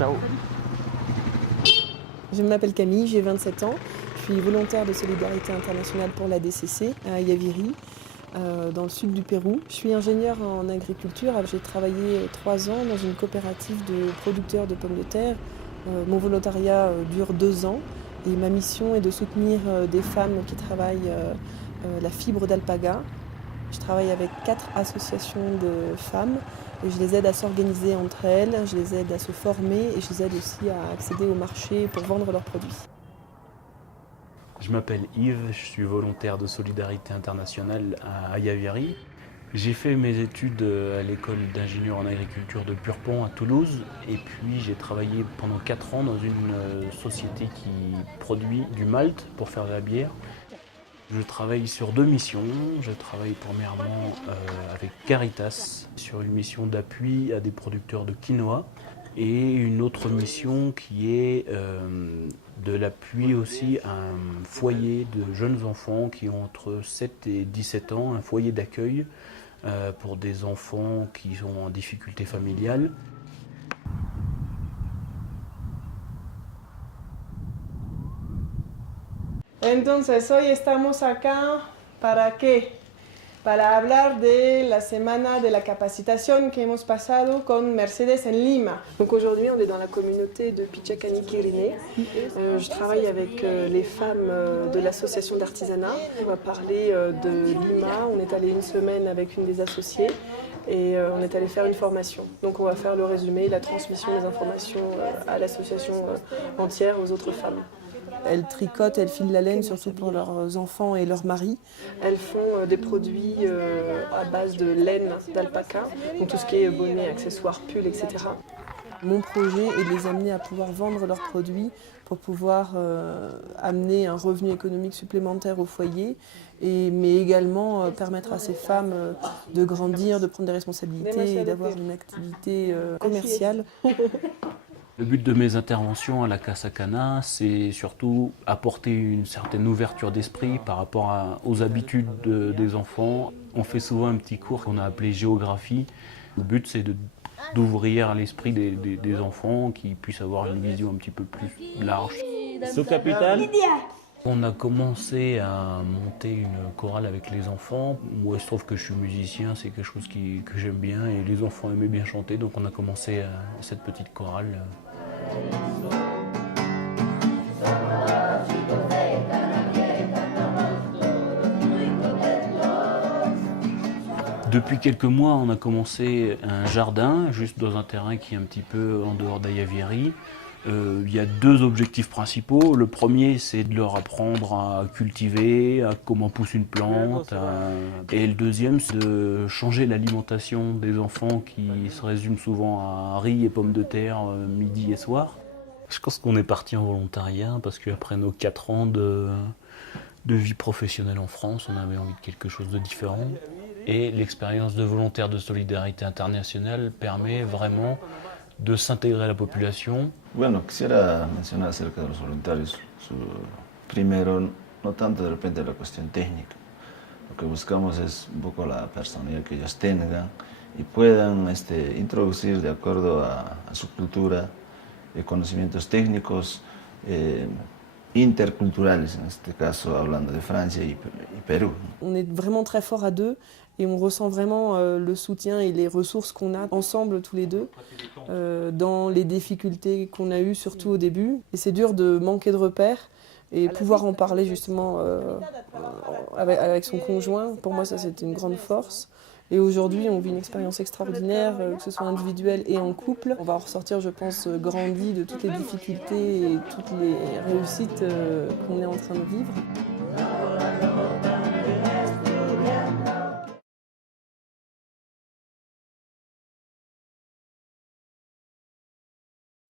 Ciao. Je m'appelle Camille, j'ai 27 ans. Je suis volontaire de solidarité internationale pour la DCC à Yaviri, dans le sud du Pérou. Je suis ingénieure en agriculture. J'ai travaillé 3 ans dans une coopérative de producteurs de pommes de terre. Mon volontariat dure 2 ans et ma mission est de soutenir des femmes qui travaillent la fibre d'alpaga. Je travaille avec 4 associations de femmes et je les aide à s'organiser entre elles, je les aide à se former et je les aide aussi à accéder au marché pour vendre leurs produits. Je m'appelle Yves, je suis volontaire de solidarité internationale à Yaviri. J'ai fait mes études à l'école d'ingénieur en agriculture de Purpont à Toulouse et puis j'ai travaillé pendant 4 ans dans une société qui produit du malt pour faire de la bière. Je travaille sur 2 missions. Je travaille premièrement avec Caritas sur une mission d'appui à des producteurs de quinoa et une autre mission qui est de l'appui aussi à un foyer de jeunes enfants qui ont entre 7 et 17 ans, un foyer d'accueil pour des enfants qui sont en difficulté familiale. Entonces, hoy estamos acá, ¿para qué? Para hablar de la semana de la capacitación que hemos pasado con Mercedes en Lima. Donc aujourd'hui, on est dans la communauté de Pichacani-Quiriné. Je travaille avec les femmes de l'association d'artisanat. On va parler de Lima. On est allé une semaine avec une des associées et on est allé faire une formation. Donc on va faire le résumé, la transmission des informations à l'association entière, aux autres femmes. Elles tricotent, elles filent la laine, surtout pour leurs enfants et leurs maris. Elles font des produits à base de laine d'alpaca, donc tout ce qui est bonnet, accessoires, pulls, etc. Mon projet est de les amener à pouvoir vendre leurs produits pour pouvoir amener un revenu économique supplémentaire au foyer, mais également permettre à ces femmes de grandir, de prendre des responsabilités et d'avoir une activité commerciale. Le but de mes interventions à la Casa Cana, c'est surtout apporter une certaine ouverture d'esprit par rapport aux habitudes des enfants. On fait souvent un petit cours qu'on a appelé géographie. Le but, c'est d'ouvrir l'esprit des enfants, qui puissent avoir une vision un petit peu plus large. Su capitale. On a commencé à monter une chorale avec les enfants. Moi, il se trouve que je suis musicien, c'est quelque chose que j'aime bien et les enfants aimaient bien chanter, donc on a commencé cette petite chorale. Depuis quelques mois, on a commencé un jardin, juste dans un terrain qui est un petit peu en dehors d'Ayaviri. Il y a 2 objectifs principaux. Le premier, c'est de leur apprendre à cultiver, à comment pousse une plante. Et le deuxième, c'est de changer l'alimentation des enfants qui se résume souvent à riz et pommes de terre midi et soir. Je pense qu'on est parti en volontariat parce qu'après nos 4 ans de vie professionnelle en France, on avait envie de quelque chose de différent. Et l'expérience de volontaire de solidarité internationale permet vraiment de s'intégrer à la population. Bueno, quisiera mencionar acerca de los voluntarios. Primero, no tanto de repente la cuestión técnica. Lo que buscamos es un poco la personalidad que ellos tengan y puedan introducir de acuerdo a su cultura conocimientos técnicos interculturales, en este caso hablando de Francia y Perú. On est vraiment très fort à 2 et on ressent vraiment le soutien et les ressources qu'on a ensemble tous les 2 dans les difficultés qu'on a eues, surtout au début. Et c'est dur de manquer de repères et pouvoir en parler justement avec son conjoint. Pour moi, ça c'était une grande force. Et aujourd'hui, on vit une expérience extraordinaire, que ce soit individuelle et en couple. On va en ressortir, je pense, grandi de toutes les difficultés et toutes les réussites qu'on est en train de vivre.